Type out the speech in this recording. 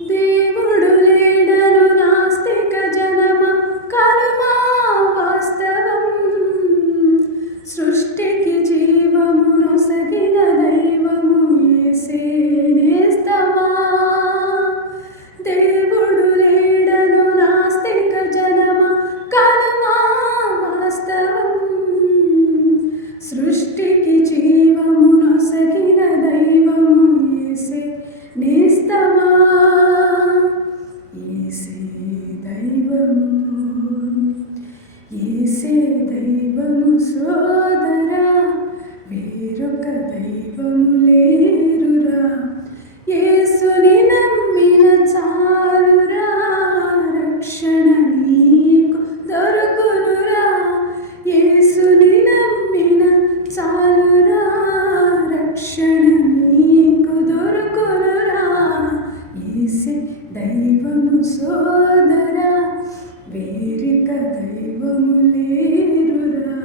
దేవుడు లేడను నాస్తిక జనమ కనుమా వాస్తవం. సృష్టికి జీవము నొసగిన దైవము యేసే నేస్తమా. దేవుడు లేడను నాస్తిక జనమ కనుమా వాస్తవం. సృష్టికి జీవము నొసగిన దైవము యేసే నేస్తమా. యేసే దైవము, యేసే దైవము సోదరా, వేరొక దైవము లేరురా. యేసుని నమ్మిన చాలురా, రక్షణ నీకు దొరుకునురా. యేసుని నమ్మిన చాలురా, రక్షణ నీకు దొరుకునురా. యేసే దైవము సోదరా, వేరొక దైవము లేరురా.